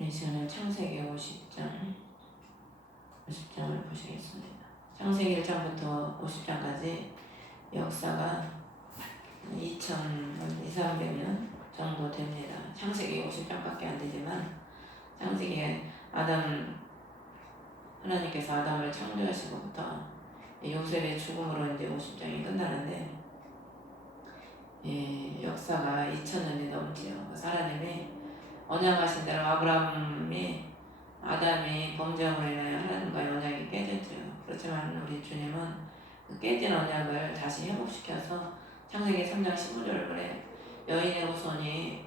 우리 시간에 창세기 50장을 보시겠습니다. 창세기 1장부터 50장까지 역사가 2300년 정도 됩니다. 창세기 50장밖에 안 되지만 창세기에 하나님께서 아담을 창조하시고부터 요셉의 죽음으로 이제 50장이 끝나는데 역사가 2000년이 넘지요. 하나님이 언약하신 대로 아담이 범죄함으로 인하여 하나님과의 언약이 깨졌죠. 그렇지만 우리 주님은 그 깨진 언약을 다시 회복시켜서 창세기 3장 15절을 그래 여인의 후손이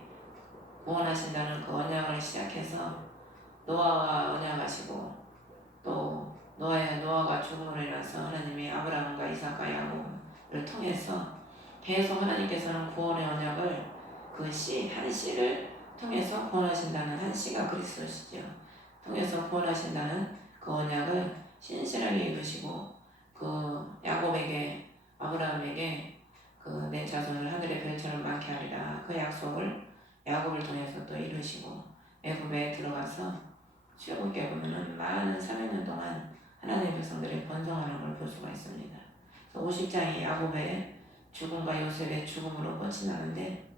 구원하신다는 그 언약을 시작해서 노아와 언약하시고 또 노아가 죽음으로 인해서 하나님이 아브라함과 이삭과 야곱을 통해서 계속 하나님께서는 구원의 언약을 한 씨를 통해서 구원하신다는 한 씨가 그리스도시죠. 통해서 구원하신다는 그 언약을 신실하게 이루시고 그 야곱에게 아브라함에게 그 내 자손을 하늘의 별처럼 많게 하리라 그 약속을 야곱을 통해서 또 이루시고 애굽에 들어가서 출애굽기에 보면은 많은 300년 동안 하나님의 백성들이 번성하는 걸 볼 수가 있습니다. 50장이 야곱의 죽음과 요셉의 죽음으로 끝이 나는데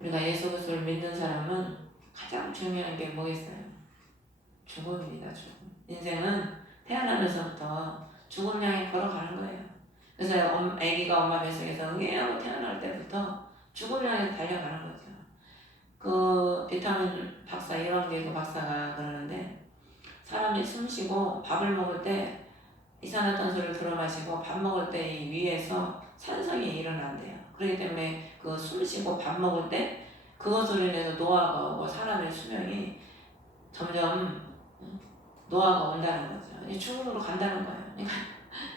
우리가 예수 그리스도를 믿는 사람은 가장 중요한 게 뭐겠어요? 죽음입니다. 죽음. 인생은 태어나면서부터 죽음 향해 걸어가는 거예요. 그래서 아기가 엄마 뱃속에서 응애하고 태어날 때부터 죽음 향해 달려가는 거죠. 그 비타민 박사 이원계 그 박사가 그러는데 사람이 숨쉬고 밥을 먹을 때 이산화탄소를 들어 마시고 밥 먹을 때 이 위에서 산성이 일어난대요. 그렇기 때문에 그 숨쉬고 밥 먹을 때 그것으로 인해서 노화가 오고 사람의 수명이 점점 노화가 온다는 거죠. 죽음으로 간다는 거예요. 그러니까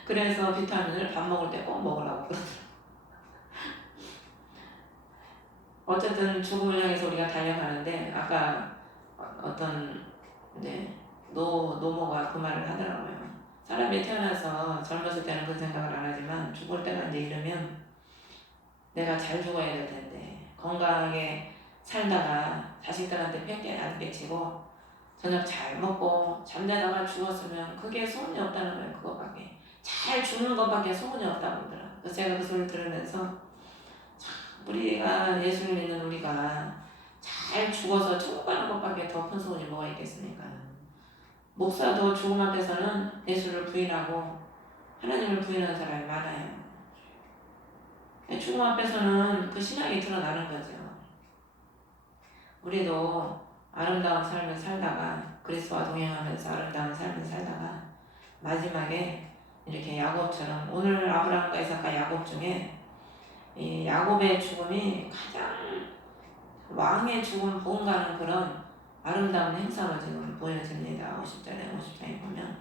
그래서 비타민을 밥 먹을 때 꼭 먹으라고 그러더라고요. 어쨌든 죽음을 향해서 우리가 달려가는데 아까 어떤 노모가 그 말을 하더라고요. 사람이 태어나서 젊었을 때는 그 생각을 안 하지만 죽을 때가 이제 이르면 내가 잘 죽어야 될 텐데 건강하게 살다가 자식들한테 팽개 안 끼치고 저녁 잘 먹고 잠자다가 죽었으면 그게 소원이 없다는 거예요. 그거밖에 잘 죽는 것밖에 소원이 없다고 그러더라고요. 그래서 제가 그 소리를 들으면서 우리가 예수를 믿는 우리가 잘 죽어서 천국 가는 것밖에 더 큰 소원이 뭐가 있겠습니까? 목사도 죽음 앞에서는 예수를 부인하고 하나님을 부인하는 사람이 많아요. 죽음 앞에서는 그 신앙이 드러나는 거죠. 우리도 아름다운 삶을 살다가 그리스도와 동행하면서 아름다운 삶을 살다가 마지막에 이렇게 야곱처럼 오늘 아브라함과 이삭과 야곱 중에 이 야곱의 죽음이 가장 왕의 죽음 보응가는 그런 아름다운 행사로 지금 보여집니다. 50장에 보면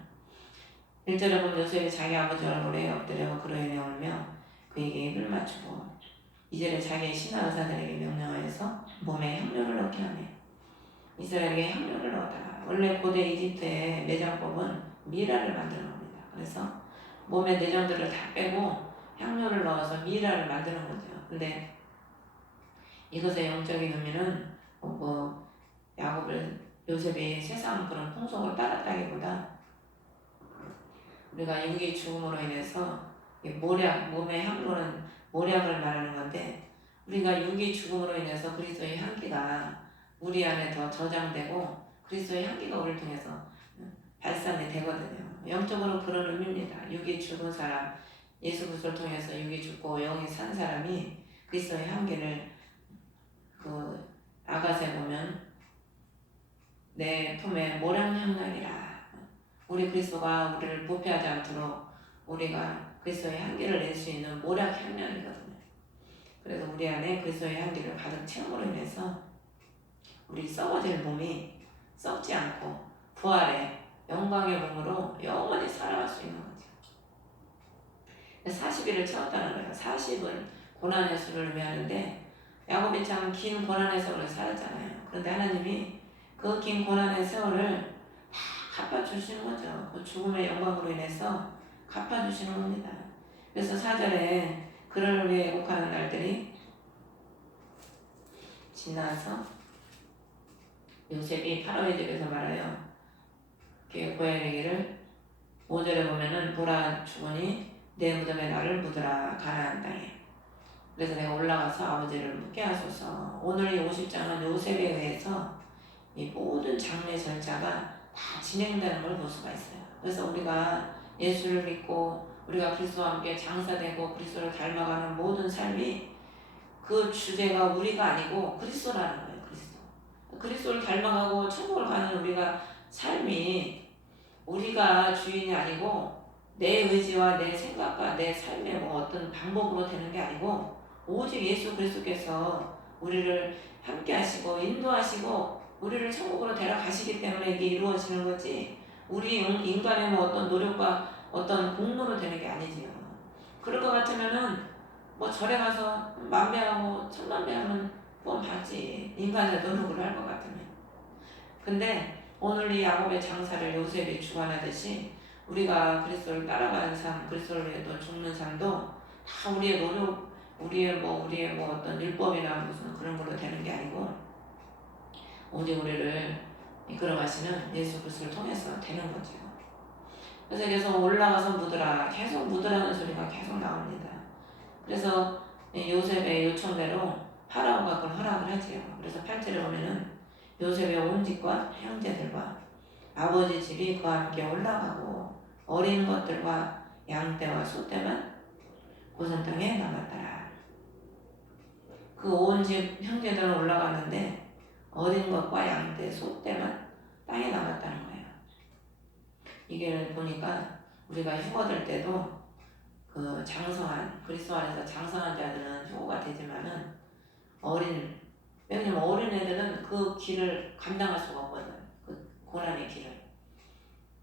1절에 보면 요셉이 자기 아버지 얼굴에 엎드려 그로 인해 울며 그에게 입을 맞추고 2절에 자기의 신하 의사들에게 명령하여서 몸에 향료를 넣게 하며 이스라엘에게 향료를 넣어다. 원래 고대 이집트의 내장법은 미라를 만드는 겁니다. 그래서 몸의 내장들을 다 빼고 향료를 넣어서 미라를 만드는 거죠. 근데 이것의 영적인 의미는 요셉이 세상 그런 풍속을 따랐다기보다 우리가 육의 죽음으로 인해서 몸의 향로는 모략을 말하는 건데 우리가 육의 죽음으로 인해서 그리스도의 향기가 우리 안에 더 저장되고 그리스도의 향기가 우리를 통해서 발산이 되거든요. 영적으로 그런 의미입니다. 육이 죽은 사람, 예수 그리스도를 통해서 육이 죽고 영이 산 사람이 그리스도의 향기를 그 아가세 보면 내 품에 모량향락이라 우리 그리스도가 우리를 부패하지 않도록 우리가 그리스도의 향기를 낼 수 있는 모략향락이거든요. 그래서 우리 안에 그리스도의 향기를 가득 채움으로 인해서 우리 썩어질 몸이 썩지 않고 부활의 영광의 몸으로 영원히 살아갈 수 있는 거죠. 40일을 채웠다는 거예요. 40은 고난의 수를 의미하는데 야곱이 참 긴 고난의 세월을 살았잖아요. 그런데 하나님이 그 긴 고난의 세월을 다 갚아주시는 거죠. 그 죽음의 영광으로 인해서 갚아주시는 겁니다. 그래서 4절에 그를 위해 애곡하는 날들이 지나서 요셉이 파라오의 집에서 말아요. 그 고양이를 5절에 보면은 보라 주거니 내 무덤에 나를 묻으라 가나안 땅에. 그래서 내가 올라가서 아버지를 묻게 하소서. 오늘 이 50장은 요셉에 의해서 이 모든 장례 절차가 다 진행되는 걸 볼 수가 있어요. 그래서 우리가 예수를 믿고 우리가 그리스도와 함께 장사되고 그리스도를 닮아가는 모든 삶이 그 주제가 우리가 아니고 그리스도라는 거예요. 그리스도를 닮아가고 천국을 가는 우리가 삶이 우리가 주인이 아니고 내 의지와 내 생각과 내 삶의 뭐 어떤 방법으로 되는 게 아니고 오직 예수 그리스도께서 우리를 함께 하시고 인도하시고 우리를 천국으로 데려가시기 때문에 이게 이루어지는 거지 우리 인간의 뭐 어떤 노력과 어떤 공로로 되는 게 아니지요. 그럴 것 같으면은 뭐 절에 가서 만배하고 천만배하면 그건 받지. 인간의 노력을 할 것 같으면. 근데 오늘 이 야곱의 장사를 요셉이 주관하듯이 우리가 그리스도를 따라가는 삶, 그리스도를 위해 또 죽는 삶도 다 우리의 노력, 우리의 뭐 어떤 율법이나 무슨 그런 걸로 되는 게 아니고 오직 우리를 이끌어가시는 예수 그리스도를 통해서 되는 거죠. 그래서 계속 올라가서 묻으라, 계속 묻으라는 소리가 계속 나옵니다. 그래서 요셉의 요청대로 파라오가 그걸 허락을 하지요. 그래서 8절에 보면은 요셉의 온 집과 형제들과 아버지 집이 그와 함께 올라가고 어린 것들과 양떼와 소떼만 고센 땅에 남았더라. 그 온 집 형제들은 올라갔는데 어린 것과 양떼, 소떼만 땅에 남았다는 거예요. 이게 보니까 우리가 휴거될 때도 그 장성한 그리스도 안에서 장성한 자들은 휴거가 되지만은 왜냐면 어린 애들은 그 길을 감당할 수가 없거든. 그 고난의 길을.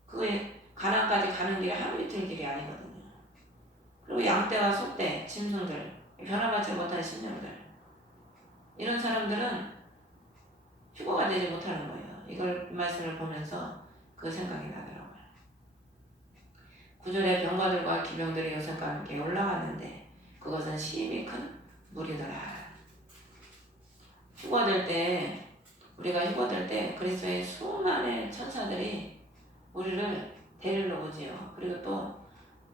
그게 가나안까지 가는 길이 하루 이틀 길이 아니거든요. 그리고 양떼와 소떼, 짐승들, 변화받지 못한 신령들 이런 사람들은 휴거가 되지 못하는 거예요. 이걸 말씀을 보면서 그 생각이 나더라고요. 9절에 병거들과 기병들이 요셉과 함께 올라왔는데 그것은 심히 큰 무리더라. 우리가 휴거될 때 그리스도의 수많은 천사들이 우리를 데리러 오지요. 그리고 또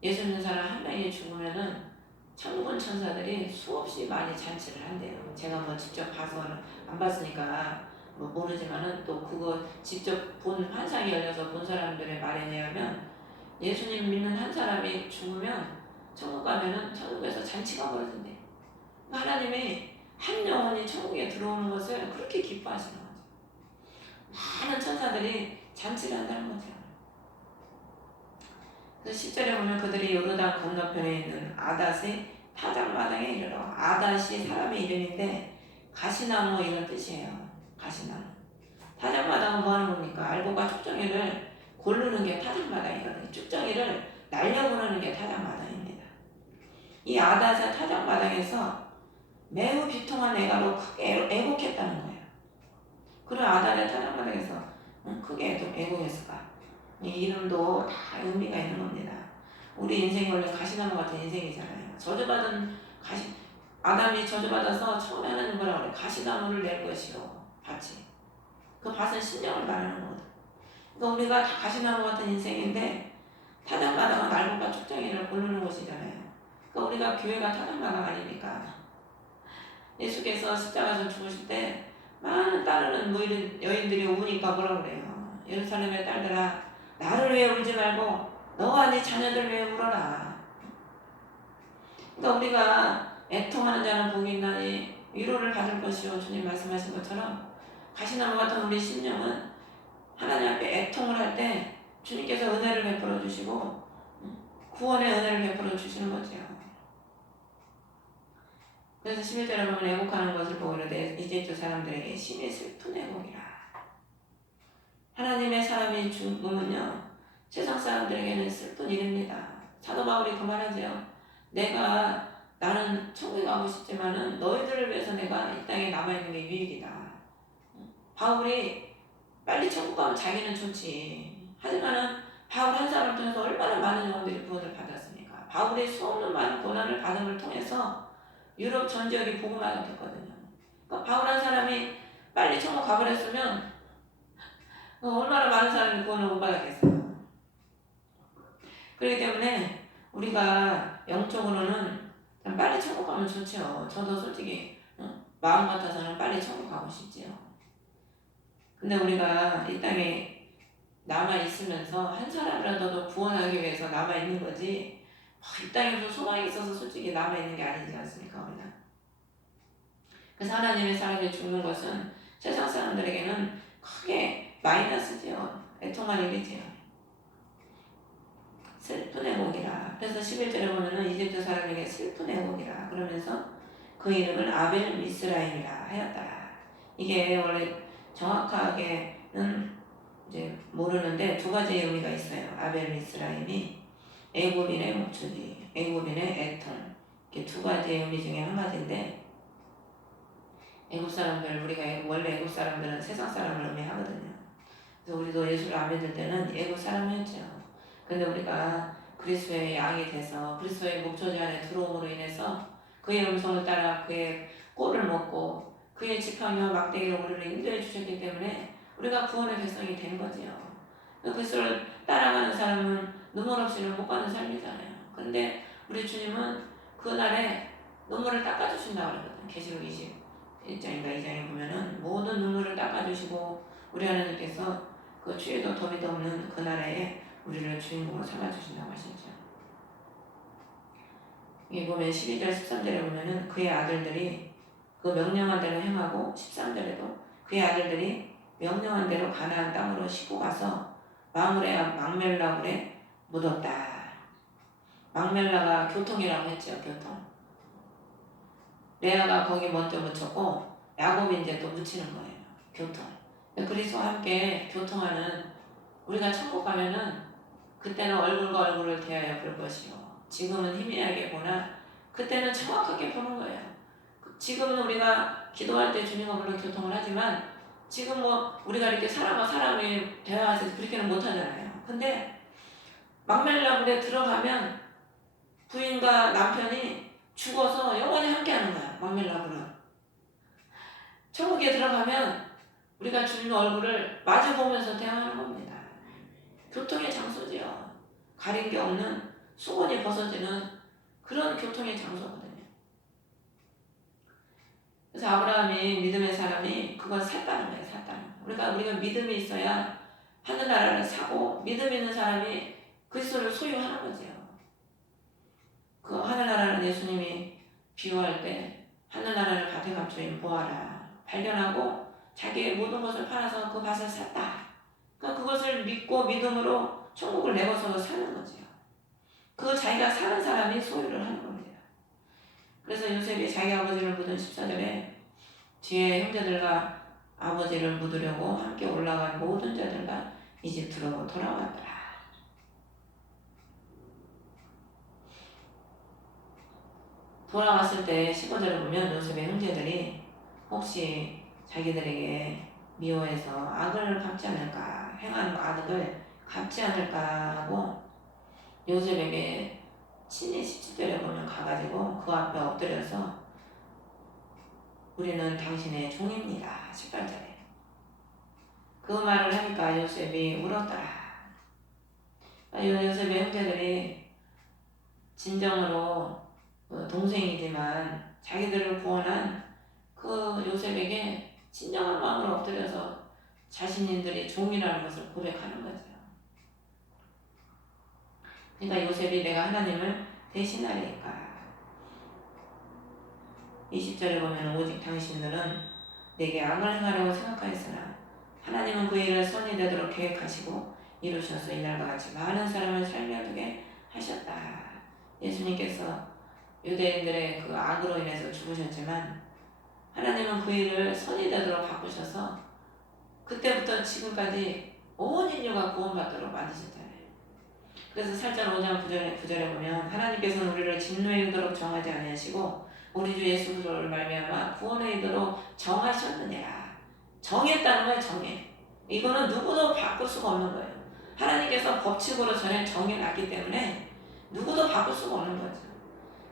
예수 믿는 사람 한 명이 죽으면은 천군 천사들이 수없이 많이 잔치를 한대요. 제가 뭐 직접 봐서는 안 봤으니까 뭐 모르지만은 또 그거 직접 본 환상이 열려서 본 사람들의 말에 의하면 예수님 믿는 한 사람이 죽으면 천국 가면은 천국에서 잔치가 벌어진대. 하나님이 한 영혼이 천국에 들어오는 것을 그렇게 기뻐하시는 거죠. 많은 천사들이 잔치를 한다는 거죠. 그래서 10절에 보면 그들이 요르단 건너편에 있는 아닷의 타작마당에 이르러 아닷이 사람의 이름인데 가시나무 이런 뜻이에요. 가시나무. 타작마당은 뭐 하는 겁니까? 알곡과 쭉정이를 고르는 게 타작마당이거든요. 쭉정이를 날려보내는 게 타작마당입니다. 이 아닷의 타작마당에서 매우 비통한 애가로 크게 애곡했다는 거예요. 그런 아달의 타작마당에서 크게 애곡했을까? 이 이름도 다 의미가 있는 겁니다. 우리 인생이 원래 가시나무 같은 인생이잖아요. 아담이 저주받아서 처음에 하는 거라고 그래. 가시나무를 낼 것이요. 밭이. 그 밭은 신령을 말하는 거거든. 그러니까 우리가 다 가시나무 같은 인생인데 타작마당은 날곡과 축정이를 고르는 곳이잖아요. 그러니까 우리가 교회가 타작마당 아닙니까? 예수께서 십자가에서 죽으실 때 많은 따르는 여인들이 우니까 뭐라 그래요? 예루살렘의 딸들아 나를 위해 울지 말고 너와 네 자녀들 위해 울어라. 그러니까 우리가 애통하는 자는 복이 있나니 위로를 받을 것이요. 주님 말씀하신 것처럼 가시나무 같은 우리 심령은 하나님 앞에 애통을 할 때 주님께서 은혜를 베풀어 주시고 구원의 은혜를 베풀어 주시는 거죠. 그래서 11절에 보면 애곡하는 것을 보고 이르되 이집트 사람들에게 심히 슬픈 애곡이라. 하나님의 사람이 죽으면요 세상 사람들에게는 슬픈 일입니다. 사도 바울이 그 말하죠. 나는 천국에 가고 싶지만은 너희들을 위해서 내가 이 땅에 남아있는 게 유익이다. 바울이 빨리 천국 가면 자기는 좋지. 하지만은 바울 한 사람을 통해서 얼마나 많은 영혼들이 구원을 받았습니까? 바울이 수없는 많은 고난을 받은 걸 통해서 유럽 전 지역이 복음화가 됐거든요. 그러니까 바울 한 사람이 빨리 천국 가버렸으면 얼마나 많은 사람이 구원을 못 받았겠어요. 그렇기 때문에 우리가 영적으로는 참 빨리 천국 가면 좋죠. 저도 솔직히 마음 같아서는 빨리 천국 가고 싶지요. 근데 우리가 이 땅에 남아있으면서 한 사람이라도 구원하기 위해서 남아있는 거지, 이 땅에 무슨 소망이 있어서 솔직히 남아있는 게 아니지 않습니까, 우리가? 그래서 하나님의 사랑에 죽는 것은 세상 사람들에게는 크게 마이너스지요. 애통한 일이지요. 슬픈 애곡이라. 그래서 11절에 보면은 이집트 사람에게 슬픈 애곡이라 그러면서 그 이름을 아벨 미스라임이라 하였다. 이게 원래 정확하게는 이제 모르는데 두 가지 의미가 있어요. 아벨 미스라임이 애굽인의 목축이, 애굽인의 애통, 이렇게 두 가지 의미 중에 한 가지인데, 애굽 사람들, 우리가 원래 애굽 사람들은 세상 사람을 의미하거든요. 그래서 우리도 예수를 안 믿을 때는 애굽 사람이었죠. 근데 우리가 그리스도의 양이 돼서 그리스도의 목소리 안에 들어옴으로 인해서 그의 음성을 따라 그의 꼴을 먹고 그의 지팡이와 막대기로 우리를 인도해 주셨기 때문에 우리가 구원의 백성이 된 거지요. 그리스도를 따라가는 사람은 눈물 없이는 못 가는 삶이잖아요. 근데 우리 주님은 그날에 눈물을 닦아주신다고 그러거든요. 계시록 21장인가 2장에 보면은 모든 눈물을 닦아주시고 우리 하나님께서 그 죄도 더미도 없는 그날에 우리를 주인공으로 삼아주신다고 하시죠. 여기 보면 12절 13절에 보면은 그의 아들들이 그 명령한 대로 행하고 13절에도 그의 아들들이 명령한 대로 가나안 땅으로 싣고 가서 마므레 막멜라굴에 묻었다. 막멜라가 교통이라고 했죠. 교통. 레아가 거기 먼저 묻혔고 야곱이 이제 또 묻히는 거예요. 교통. 그리스도와 함께 교통하는 우리가 천국 가면은 그때는 얼굴과 얼굴을 대하여 볼 것이요. 지금은 희미하게 보나 그때는 정확하게 보는 거예요. 지금은 우리가 기도할 때 주님과 물론 교통을 하지만 지금 뭐 우리가 이렇게 사람과 사람이 대화해서 그렇게는 못하잖아요. 근데 막멜라굴에 들어가면 부인과 남편이 죽어서 영원히 함께하는 거야. 막멜라굴은. 천국에 들어가면 우리가 주님 얼굴을 마주 보면서 대화하는 겁니다. 교통의 장소지요. 가린 게 없는 수건이 벗어지는 그런 교통의 장소거든요. 그래서 아브라함이 믿음의 사람이 그걸 샀다는 거예요. 샀다는 거예요. 우리가 믿음이 있어야 하늘나라를 사고 믿음 있는 사람이 그리스도를 소유하는 거죠. 그 하늘나라는 예수님이 비유할 때 하늘나라를 밭에 감추인 보아라. 발견하고 자기의 모든 것을 팔아서 그 밭을 샀다. 그러니까 그것을 믿고 믿음으로 천국을 내어서 사는 거죠. 그 자기가 사는 사람이 소유를 하는 겁니다. 그래서 요셉이 자기 아버지를 묻은 14절에 뒤에 형제들과 아버지를 묻으려고 함께 올라간 모든 자들과 이집트로 돌아왔더라. 돌아왔을 때 15절을 보면 요셉의 형제들이 혹시 자기들에게 미워해서 악을 갚지 않을까, 행한 악을 갚지 않을까 하고 요셉에게 친히 17절에 보면 가가지고 그 앞에 엎드려서 우리는 당신의 종입니다. 18절에. 그 말을 하니까 요셉이 울었더라. 요셉의 형제들이 진정으로 동생이지만 자기들을 구원한 그 요셉에게 진정한 마음으로 엎드려서 자신들이 종이라는 것을 고백하는 거죠. 그러니까 요셉이 내가 하나님을 대신하리까. 20절에 보면 오직 당신들은 내게 악을 행하려고 생각하였으나 하나님은 그 일을 선이 되도록 계획하시고 이루셔서 이날과 같이 많은 사람을 살려두게 하셨다. 예수님께서 유대인들의 그 악으로 인해서 죽으셨지만 하나님은 그 일을 선이 되도록 바꾸셔서 그때부터 지금까지 온 인류가 구원받도록 만드셨잖아요. 그래서 살짝 5장 9절에 보면 하나님께서는 우리를 진노에 이르도록 정하지 아니하시고 우리 주 예수 그리스도를 말미암아 구원에 이르도록 정하셨느니라. 정했다는 거예요. 정해. 이거는 누구도 바꿀 수가 없는 거예요. 하나님께서 법칙으로 전에 정해놨기 때문에 누구도 바꿀 수가 없는 거죠.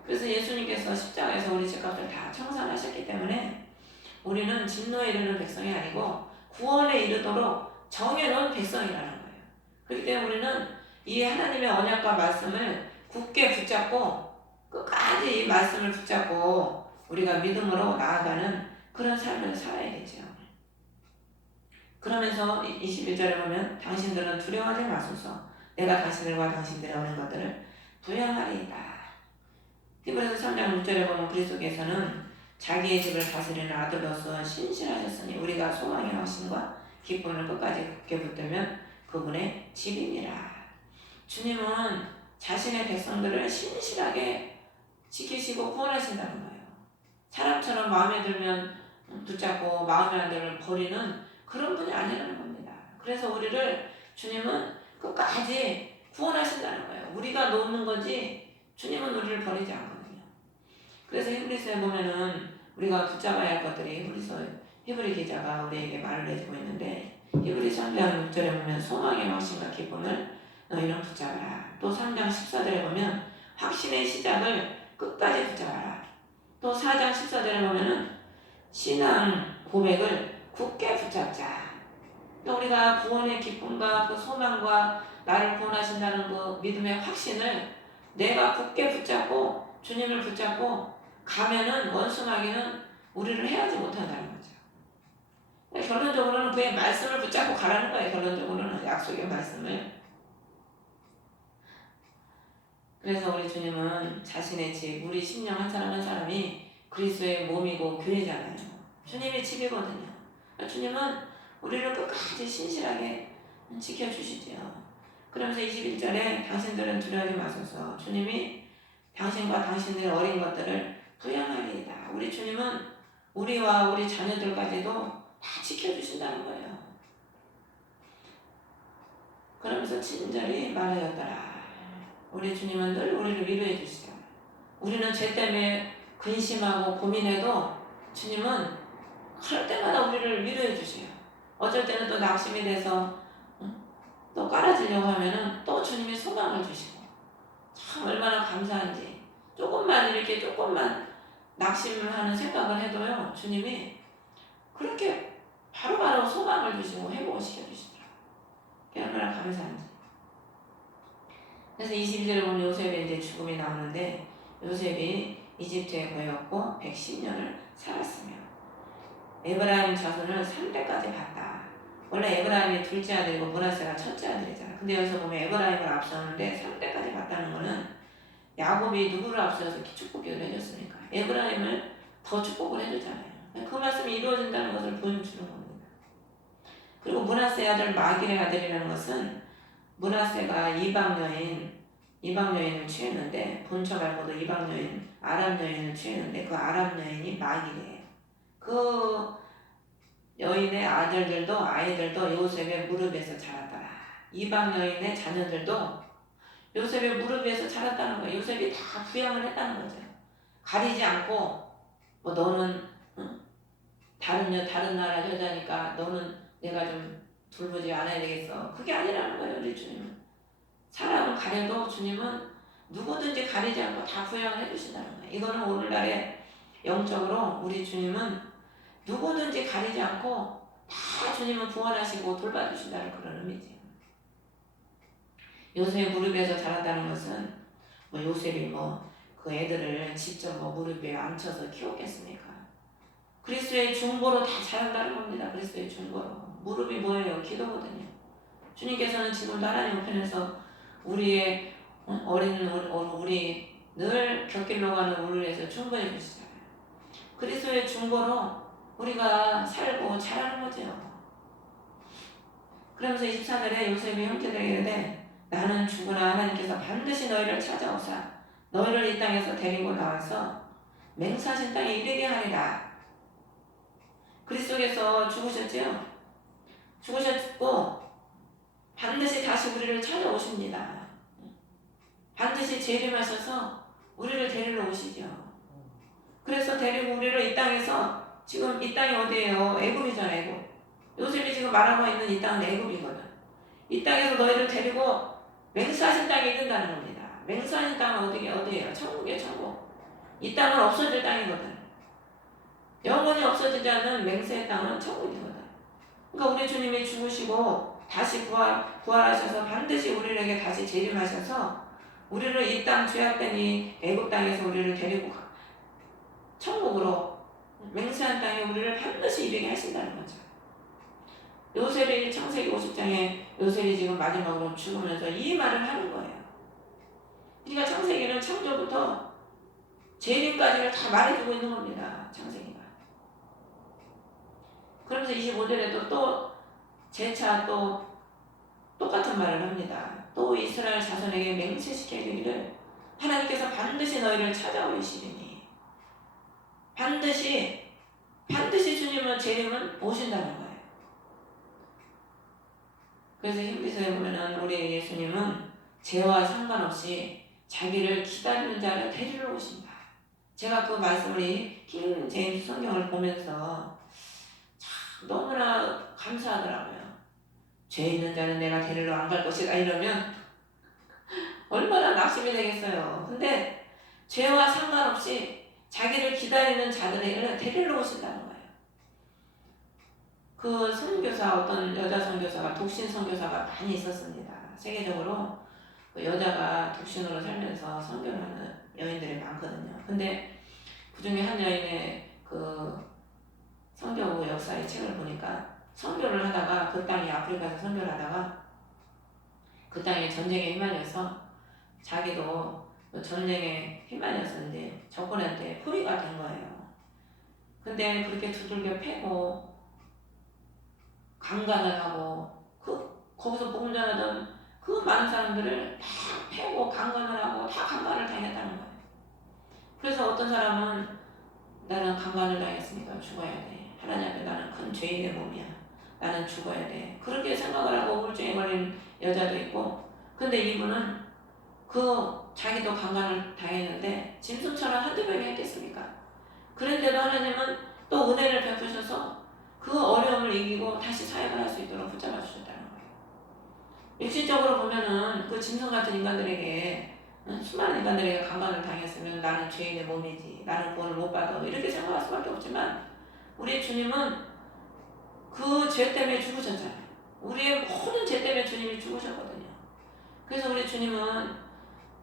그래서 예수님께서 십자가에서 우리 죄값을 다 청산하셨기 때문에 우리는 진노에 이르는 백성이 아니고 구원에 이르도록 정해놓은 백성이라는 거예요. 그렇기 때문에 우리는 이 하나님의 언약과 말씀을 굳게 붙잡고 끝까지 이 말씀을 붙잡고 우리가 믿음으로 나아가는 그런 삶을 살아야겠죠. 그러면서 21절에 보면 당신들은 두려워하지 마소서 내가 당신들과 당신들의 얻는 것들을 부양하리이다. 히브리서 3장 6절에 보면 그리스도께서는 자기의 집을 다스리는 아들로서 신실하셨으니 우리가 소망의 확신과 기쁨을 끝까지 굳게 붙들면 그분의 집이니라. 주님은 자신의 백성들을 신실하게 지키시고 구원하신다는 거예요. 사람처럼 마음에 들면 붙잡고 마음에 안 들면 버리는 그런 분이 아니라는 겁니다. 그래서 우리를 주님은 끝까지 구원하신다는 거예요. 우리가 놓는 거지 주님은 우리를 버리지 않거든요. 그래서 히브리서에 보면은 우리가 붙잡아야 할 것들이 히브리 기자가 우리에게 말을 해주고 있는데 히브리 3장 6절에 보면 소망의 확신과 기쁨을 너희는 붙잡아라. 또 3장 14절에 보면 확신의 시작을 끝까지 붙잡아라. 또 4장 14절에 보면은 신앙 고백을 굳게 붙잡자. 또 우리가 구원의 기쁨과 그 소망과 나를 구원하신다는 그 믿음의 확신을 내가 굳게 붙잡고 주님을 붙잡고 가면은 원수마귀는 우리를 해하지 못한다는 거죠. 결론적으로는 그의 말씀을 붙잡고 가라는 거예요. 결론적으로는 약속의 말씀을. 그래서 우리 주님은 자신의 집, 우리 심령 한 사람 한 사람이 그리스도의 몸이고 교회잖아요. 주님의 집이거든요. 주님은 우리를 끝까지 신실하게 지켜주시죠. 그러면서 21절에 당신들은 두려워하지 마소서 주님이 당신과 당신들의 어린 것들을 부양하리이다. 우리 주님은 우리와 우리 자녀들까지도 다 지켜주신다는 거예요. 그러면서 친절히 말하였더라. 우리 주님은 늘 우리를 위로해 주시죠. 우리는 죄 때문에 근심하고 고민해도 주님은 할 때마다 우리를 위로해 주세요. 어쩔 때는 또 낙심이 돼서 또 깔아주려고 하면은 또 주님이 소망을 주시고 참 얼마나 감사한지 조금만 낙심을 하는 생각을 해도요 주님이 그렇게 바로바로 소망을 주시고 회복을 시켜주시더라고요. 얼마나 감사한지. 그래서 22절에 보면 요셉의 이제 죽음이 나오는데 요셉이 이집트에 거였고 110년을 살았으며 에브라임 자손을 3대까지 봤다. 원래 에브라임이 둘째 아들이고 므낫세가 첫째 아들이잖아. 근데 여기서 보면 에브라임을 앞서는데 3대까지 봤다는 거는 야곱이 누구를 앞서서 축복기를 해줬으니까 에브라임을 더 축복을 해주잖아요. 그 말씀이 이루어진다는 것을 보여주는 겁니다. 그리고 므낫세 아들 마길의 아들이라는 것은 므낫세가 이방 여인을 취했는데 본처 말고도 이방 여인 아람 여인을 취했는데 그 아람 여인이 마길이에요. 그 여인의 아이들도 요셉의 무릎에서 자랐더라. 이방 여인의 자녀들도 요셉의 무릎 위에서 자랐다는 거예요. 요셉이 다 부양을 했다는 거죠. 가리지 않고 뭐 너는 다른 나라 여자니까 너는 내가 좀 돌보지 않아야 되겠어. 그게 아니라는 거예요. 우리 주님은. 사람을 가려도 주님은 누구든지 가리지 않고 다 부양을 해주신다는 거예요. 이거는 오늘날에 영적으로 우리 주님은 누구든지 가리지 않고 다 주님은 구원하시고 돌봐주신다는 그런 의미지. 요셉의 무릎에서 자랐다는 것은 뭐 요셉이 그 애들을 직접 무릎 위에 앉혀서 키웠겠습니까? 그리스도의 중보로 다 자란다는 겁니다. 그리스도의 중보로. 무릎이 뭐예요? 기도거든요. 주님께서는 지금도 하나님 우편에서 우리의 우리 늘 곁길로 가는 우리를 위해서 중보해 주시잖아요. 그리스도의 중보로 우리가 살고 자라는 거죠. 그러면서 24절에 요셉이 형제들에게 이르되 나는 죽으나 하나님께서 반드시 너희를 찾아오사 너희를 이 땅에서 데리고 나와서 맹세하신 땅에 이르게 하리라. 그리스도께서 죽으셨지요? 죽으셨고 반드시 다시 우리를 찾아오십니다. 반드시 재림하셔서 우리를 데리러 오시죠. 그래서 데리고 우리를 이 땅에서 지금 이 땅이 어디예요? 애굽이잖아요. 애굽. 요셉이 지금 말하고 있는 이 땅은 애굽이거든. 이 땅에서 너희를 데리고 맹세하신 땅에 이른다는 겁니다. 맹세하신 땅은 어디예요? 천국이에요. 천국. 이 땅은 없어질 땅이거든. 영원히 없어지지 않는 맹세의 땅은 천국이거든. 그러니까 그러니까 우리 주님이 죽으시고 다시 부활하셔서 반드시 우리에게 다시 재림하셔서 우리를 이 땅 죄악된 이 애굽 땅에서 우리를 데리고 천국으로 맹세한 땅에 우리를 반드시 이르게 하신다는 거죠. 요셉이 창세기 50장에 요셉이 지금 마지막으로 죽으면서 이 말을 하는 거예요. 그러니까 창세기는 창조부터 재림까지를 다 말해주고 있는 겁니다. 창세기가. 그러면서 25절에도 또 재차 또 똑같은 말을 합니다. 또 이스라엘 자손에게 맹세시켜 이르기를 하나님께서 반드시 너희를 찾아오시리니 반드시 주님은 재림은 오신다는 거예요. 그래서 히브리서에 보면은 우리 예수님은 죄와 상관없이 자기를 기다리는 자를 데리러 오신다. 제가 그 말씀을 킹 제임스 성경을 보면서 참 너무나 감사하더라고요. 죄 있는 자는 내가 데리러 안 갈 것이다 이러면 얼마나 낙심이 되겠어요. 근데 죄와 상관없이 자기를 기다리는 자들에게 데리러 오신다는 거예요. 그 선교사, 어떤 여자 선교사가 독신 선교사가 많이 있었습니다. 세계적으로 그 여자가 독신으로 살면서 선교를 하는 여인들이 많거든요. 근데 그 중에 한 여인의 그 선교 역사의 책을 보니까 선교를 하다가 그 땅이 아프리카에서 선교를 하다가 그 땅에 전쟁에 휘말려서 자기도 전쟁에 휘말렸었는데 적군한테 포위가 된 거예요. 근데 그렇게 두들겨 패고 강간을 하고 거기서 복음전하던 그 많은 사람들을 다 패고 강간을 하고 다 강간을 당했다는 거예요. 그래서 어떤 사람은 나는 강간을 당했으니까 죽어야 돼. 하나님 앞에 나는 큰 죄인의 몸이야. 나는 죽어야 돼. 그렇게 생각을 하고 우울증에 걸린 여자도 있고, 근데 이분은 자기도 강간을 당했는데 짐승처럼 한두 명이 했겠습니까? 그런데도 하나님은 또 은혜를 베푸셔서 그 어려움을 이기고 다시 사역을 할 수 있도록 붙잡아 주셨다는 거예요. 육신적으로 보면은 그 짐승 같은 인간들에게, 수많은 인간들에게 강간을 당했으면 나는 죄인의 몸이지, 나는 구원을 못 받아, 이렇게 생각할 수밖에 없지만 우리 주님은 그 죄 때문에 죽으셨잖아요. 우리의 모든 죄 때문에 주님이 죽으셨거든요. 그래서 우리 주님은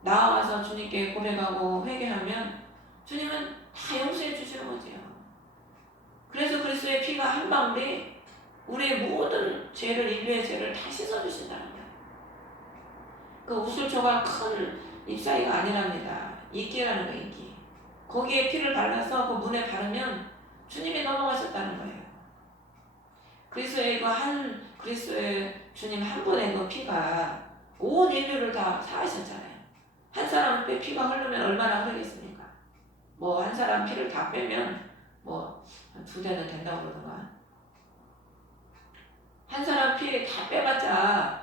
나와서 주님께 고백하고 회개하면 주님은 다 용서해 주시는 거지요. 그래서 그리스도의 피가 한 방울이 우리의 모든 죄를, 인류의 죄를 다 씻어주신다는 거예요. 그 우슬초가 큰 잎사귀가 아니랍니다. 이끼라는 거예요, 이끼. 거기에 피를 발라서 그 문에 바르면 주님이 넘어가셨다는 거예요. 그리스도의 주님 한 분의 그 피가 온 인류를 다 사하셨잖아요. 한 사람 피가 흐르면 얼마나 흐르겠습니까? 뭐 한 사람 피를 다 빼면 뭐 2대는 된다고 그러던가. 한 사람 피 다 빼봤자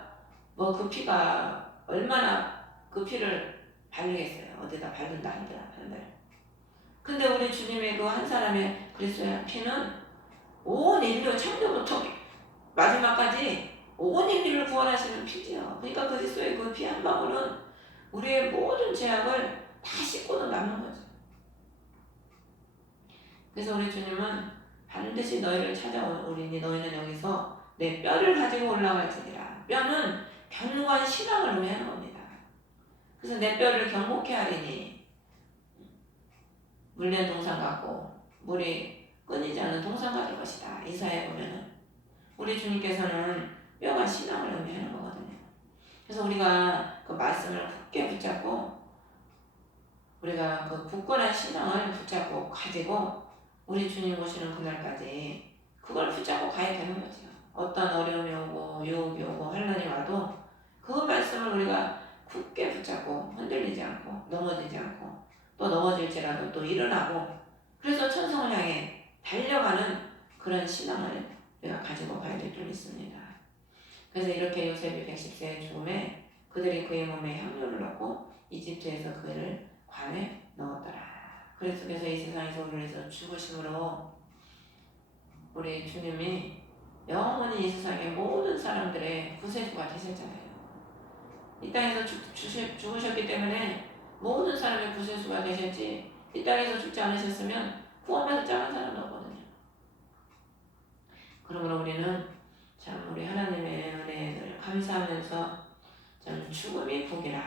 뭐 그 피가 얼마나 그 피를 바르겠어요. 어디다 바른다 한들. 근데 우리 주님의 그 한 사람의 그리스도의 피는 온 인류 창조부터 마지막까지 온 인류를 구원하시는 피지요. 그러니까 그리스도의 그 피 한 방울은 우리의 모든 죄악을 다 씻고도 남는 거죠. 그래서 우리 주님은 반드시 너희를 찾아오리니 너희는 여기서 내 뼈를 가지고 올라갈지니라. 뼈는 견고한 신앙을 의미하는 겁니다. 그래서 내 뼈를 경고케 하리니 물된 동상 같고 물이 끊이지 않는 동상 같을 것이다. 이사야에 보면은 우리 주님께서는 뼈가 신앙을 의미하는 거거든요. 그래서 우리가 그 말씀을 굳게 붙잡고 우리가 그 굳건한 신앙을 붙잡고 가지고 우리 주님 오시는 그날까지 그걸 붙잡고 가야 되는 거죠. 어떤 어려움이 오고 유혹이 오고 환난이 와도 그 말씀을 우리가 굳게 붙잡고 흔들리지 않고 넘어지지 않고 또 넘어질지라도 또 일어나고 그래서 천성을 향해 달려가는 그런 신앙을 우리가 가지고 가야 될 줄 믿습니다. 그래서 이렇게 요셉이 110세의 죽음에 그들이 그의 몸에 향료를 넣고 이집트에서 그를 관에 넣었더라. 그래서 이 세상에서 우리를 위해서 죽으심으로 우리 주님이 영원히 이 세상의 모든 사람들의 구세주가 되셨잖아요. 이 땅에서 죽으셨기 때문에 모든 사람의 구세주가 되셨지 이 땅에서 죽지 않으셨으면 구원받을 자한 사람도 없거든요. 그러므로 우리는 죽음이 복이라.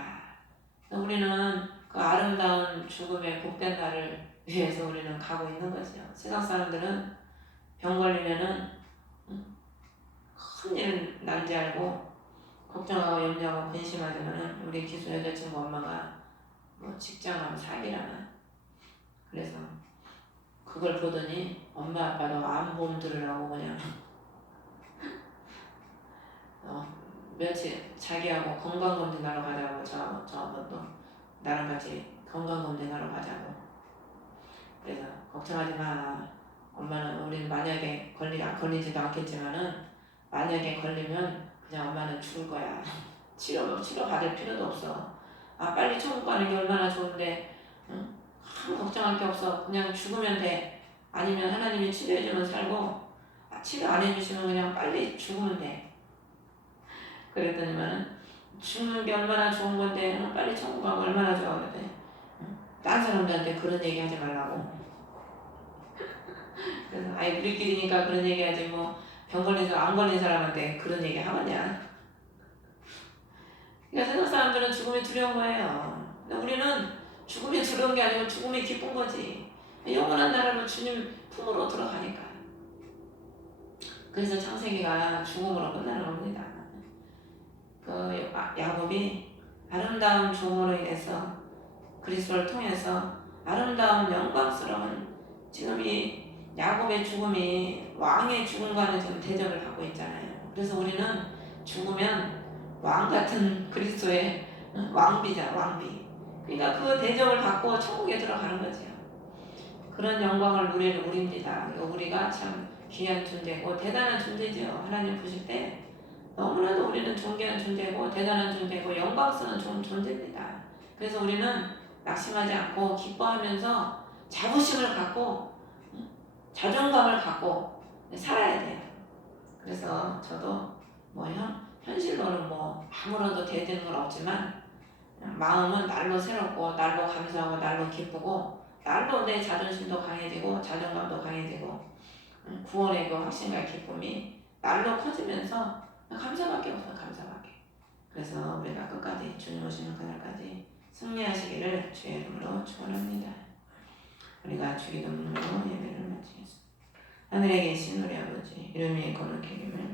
우리는 그 아름다운 죽음의 복된 날을 위해서 우리는 가고 있는 거죠. 세상 사람들은 병 걸리면은 큰일 난지 알고 걱정하고 염려하고 근심하지만은 우리 기수 여자친구 엄마가 뭐 직장하면 사기라나. 그래서 그걸 보더니 엄마 아빠도 암보험 들으라고 그냥 며칠 자기하고 건강검진하러 가자고 저것도 나랑 같이 건강검진하러 가자고. 그래서 걱정하지 마. 엄마는 우리는 만약에 걸리지도 않겠지만은 만약에 걸리면 그냥 엄마는 죽을 거야. 치료 받을 필요도 없어. 빨리 천국 가는 게 얼마나 좋은데 아무 걱정할 게 없어. 그냥 죽으면 돼. 아니면 하나님이 치료해주면 살고 치료 안 해주시면 그냥 빨리 죽으면 돼. 그랬더니만은 죽는 게 얼마나 좋은 건데 빨리 천국 가고 얼마나 좋아. 그래. 딴 사람들한테 그런 얘기 하지 말라고. 그래서 우리끼리니까 그런 얘기 하지 뭐 병 걸린 사람 안 걸린 사람한테 그런 얘기 하겠냐. 그러니까 세상 사람들은 죽음이 두려운 거예요. 근데 우리는 죽음이 두려운 게 아니고 죽음이 기쁜 거지. 영원한 나라로 주님 품으로 들어가니까. 그래서 창세기가 죽음으로 끝나는 겁니다. 그 야곱이 아름다운 죽음으로 인해서 그리스도를 통해서 아름다운 영광스러운 지금 이 야곱의 죽음이 왕의 죽음과는 지금 대접을 받고 있잖아요. 그래서 우리는 죽으면 왕 같은 그리스도의 왕비자 왕비. 그러니까 그 대접을 받고 천국에 들어가는 거죠. 그런 영광을 누리는 우리입니다. 우리가 참 귀한 존재고 대단한 존재죠. 하나님 보실 때 너무나도 우리는 존귀한 존재고 대단한 존재고 영광스러운 존재입니다. 그래서 우리는 낙심하지 않고 기뻐하면서 자부심을 갖고 자존감을 갖고 살아야 돼요. 그래서 저도 뭐 현실로는 뭐 아무런 대되는 건 없지만 마음은 날로 새롭고 날로 감사하고 날로 기쁘고 날로 내 자존심도 강해지고 자존감도 강해지고 구원의 그 확신과 기쁨이 날로 커지면서 감사밖에 없어요. 감사밖에. 그래서 우리가 끝까지 주님 오시는 그날까지 승리하시기를 주의 이름으로 축원합니다. 우리가 주기도문으로 예배를 마치겠습니다. 하늘에 계신 우리 아버지 이름이 거룩히 여김을